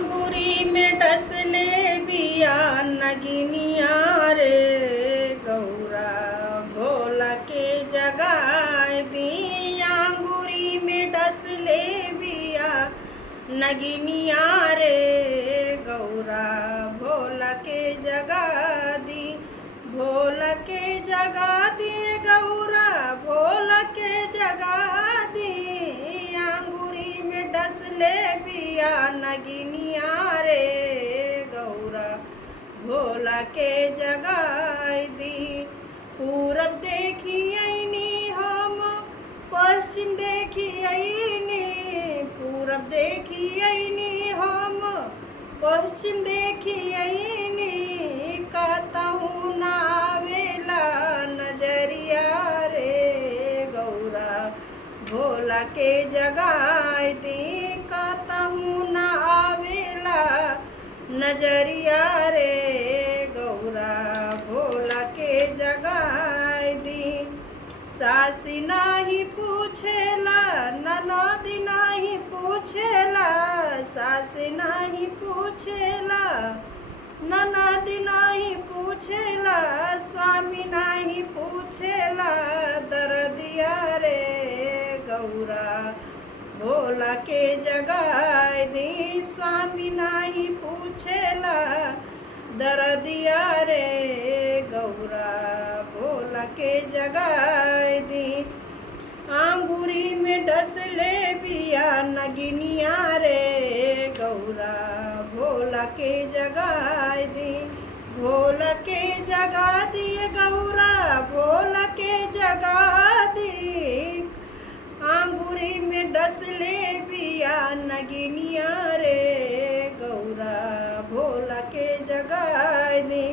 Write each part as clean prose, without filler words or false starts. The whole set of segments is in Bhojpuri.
आंगुरी में डसले बिया नगिनिया रे गौरा भोला के जगाए दी। आंगुरी में डसले बिया नगिनिया रे गौरा भोला के जगा दी। भोला के जगा दी गौरा भोला के जगा दी। आंगुरी में डसले बिया नगिनिया रे गौरा भोला के जगाई दी। पूरब देखी आईनी हम पश्चिम देखी आईनी। पूरब देखी आईनी हम पश्चिम देखी आईनी। कहूँ ना आवेला नजरिया रे गौरा भोला के जगाई दी। कहूँ ना आवेला नजरिया रे गौरा भोला के जगाई दी। सासी नाही पूछेला ननद नाही पूछेला। सासी नाही पूछेला ननद नाही पूछेला। स्वामी नाही पूछेला दरदिया रे गौरा भोला के जगाई दी। स्वामी नाही पूछेला दरदिया रे गौरा भोला के जगाई दी। आंगुरी में डसले बिया नगिनिया रे गौरा भोला के जगाई दी। भोला के जगा दी गौरा भोला के जगा दी। आंगुरी में डसले बिया नगिनिया रे गौरा भोला के जगाई दी।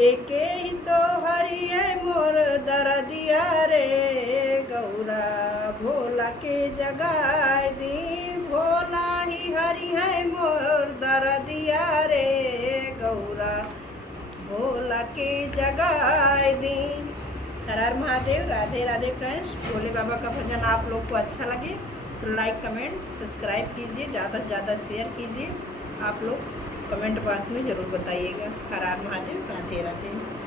एके ही तो हरि है मोर दरदिया रे गौरा भोला के जगाई दी। भोला ही हरि है मोर दरदिया रे गौरा भोला के जगाई दी। हर हर महादेव। राधे राधे फ्रेंड्स। भोले बाबा का भजन आप लोग को अच्छा लगे तो लाइक कमेंट सब्सक्राइब कीजिए। ज़्यादा से ज़्यादा शेयर कीजिए। आप लोग कमेंट बॉक्स में ज़रूर बताइएगा। हर हर महादेव। राधे राधे।